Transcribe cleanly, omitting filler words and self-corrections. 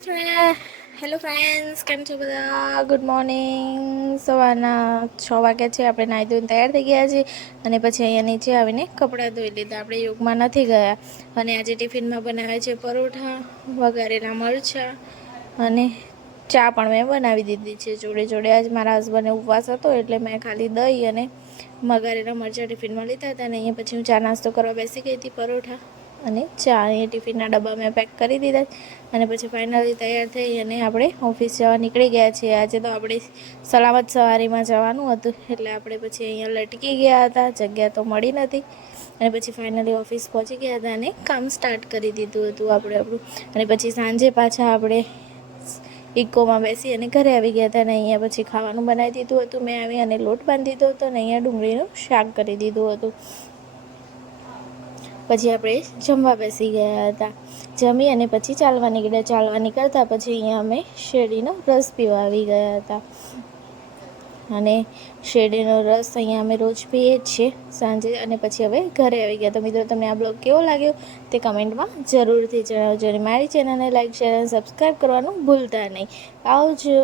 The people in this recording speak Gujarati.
હેલો ફ્રેન્ડ્સ, કેમ છો બધા? Good morning. સવારના 6 વાગ્યા છે. આપણે નાહી ધોઈને તૈયાર થઈ ગયા છીએ અને પછી અહીંયા નીચે આવીને કપડાં ધોઈ લીધા. આપણે યોગમાં નથી ગયા અને આજે ટિફિનમાં બનાવ્યા છે પરોઠા, વઘારેલા મરચાં અને ચા પણ મેં બનાવી દીધી છે જોડે જોડે. આજ મારા હસબન્ડને ઉપવાસ હતો એટલે મેં ખાલી દહીં અને વઘારેલા મરચાં ટિફિનમાં લીધા હતા અને અહીંયા પછી હું ચા નાસ્તો કરવા બેસી ગઈ હતી. પરોઠા અને ચા અહીંયા ટિફિનના ડબ્બા મેં પેક કરી દીધા અને પછી ફાઇનલી તૈયાર થઈ અને આપણે ઓફિસ જવા નીકળી ગયા છીએ. આજે તો આપણે સલામત સવારીમાં જવાનું હતું એટલે આપણે પછી અહીંયા લટકી ગયા હતા, જગ્યા તો મળી નથી અને પછી ફાઇનલી ઓફિસ પહોંચી ગયા હતા અને કામ સ્ટાર્ટ કરી દીધું હતું આપણું. અને પછી સાંજે પાછા આપણે ઇકોમાં બેસી અને ઘરે આવી ગયા હતા અને અહીંયા પછી ખાવાનું બનાવી દીધું હતું મેં આવી અને લોટ બાંધી દીધો હતો અને અહીંયા ડુંગળીનું શાક કરી દીધું હતું. પછી આપણે જમવા બેસી ગયા હતા. જમી અને પછી ચાલવા નીકળ્યા. ચાલવા નીકળતા પછી અહીંયા અમે શેરડીનો રસ પીવા આવી ગયા હતા અને શેરડીનો રસ અહીંયા અમે રોજ પીએ જ છીએ સાંજે. અને પછી હવે ઘરે આવી ગયા. તો મિત્રો, તમને આ બ્લોગ કેવો લાગ્યો તે કમેન્ટમાં જરૂરથી જણાવજો અને મારી ચેનલને લાઈક, શેર અને સબસ્ક્રાઈબ કરવાનું ભૂલતા નહીં. આવજો.